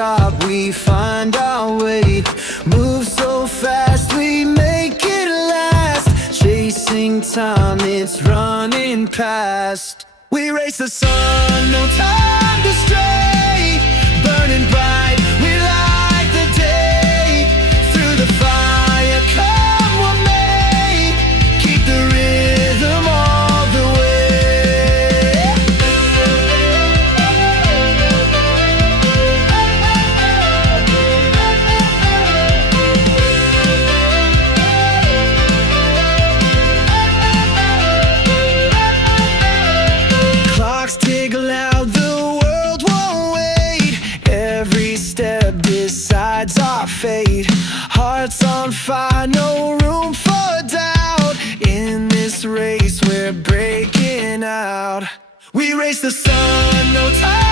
stop, we find our way. Move so fast, we make it last. Chasing time, it's running past. We race the sun, no time to stray. Burning bright, we light the day. Through the fire, come what may. Keep the rhythm all the way. Clocks tick loud, the world won't wait. Every step decides our fate. Hearts on fire, no room for doubt. In this race, we're breaking out. We race the sun, no time